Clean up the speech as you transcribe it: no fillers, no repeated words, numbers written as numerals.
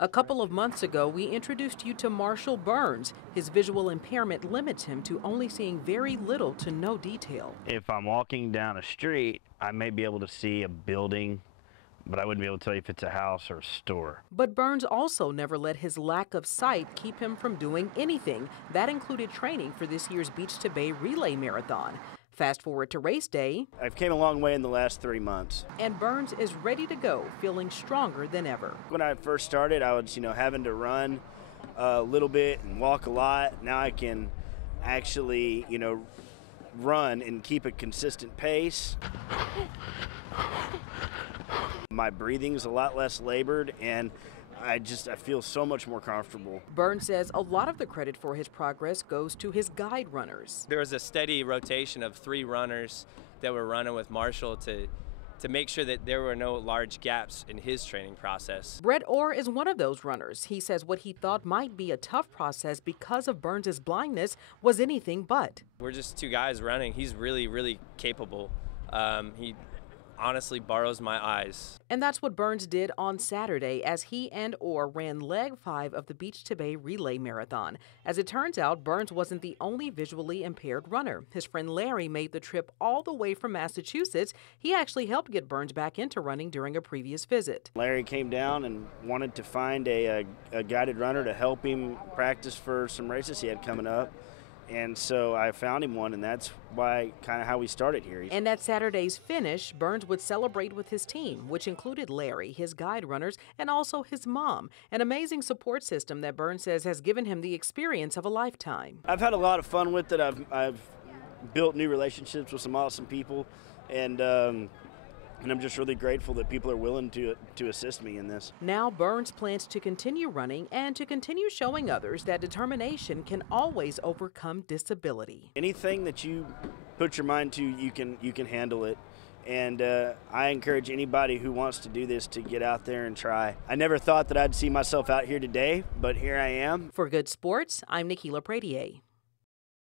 A couple of months ago, we introduced you to Marshall Burns. His visual impairment limits him to only seeing very little to no detail. If I'm walking down a street, I may be able to see a building, but I wouldn't be able to tell you if it's a house or a store. But Burns also never let his lack of sight keep him from doing anything. That included training for this year's Beach to Bay Relay Marathon. Fast forward to race day, I've came a long way in the last 3 months. and Burns is ready to go, feeling stronger than ever. When I first started, I was, having to run a little bit and walk a lot. Now I can actually, run and keep a consistent pace. My breathing's a lot less labored, and I feel so much more comfortable. Burns says a lot of the credit for his progress goes to his guide runners. There was a steady rotation of 3 runners that were running with Marshall to make sure that there were no large gaps in his training process. Brett Orr is one of those runners. He says what he thought might be a tough process because of Burns' blindness was anything but. We're just 2 guys running. He's really, really capable. He honestly borrows my eyes. And that's what Burns did on Saturday as he and Orr ran leg 5 of the Beach to Bay Relay Marathon. As it turns out, Burns wasn't the only visually impaired runner. His friend Larry made the trip all the way from Massachusetts. He actually helped get Burns back into running during a previous visit. Larry came down and wanted to find a guided runner to help him practice for some races he had coming up. And so I found him one, and that's kind of how we started here. And at Saturday's finish, Burns would celebrate with his team, which included Larry, his guide runners, and also his mom. An amazing support system that Burns says has given him the experience of a lifetime. I've had a lot of fun with it. I've built new relationships with some awesome people, and I'm just really grateful that people are willing to assist me in this. Now Burns plans to continue running and to continue showing others that determination can always overcome disability. Anything that you put your mind to, you can handle it. And I encourage anybody who wants to do this to get out there and try. I never thought that I'd see myself out here today, but here I am. For Good Sports, I'm Nikki LaPradier.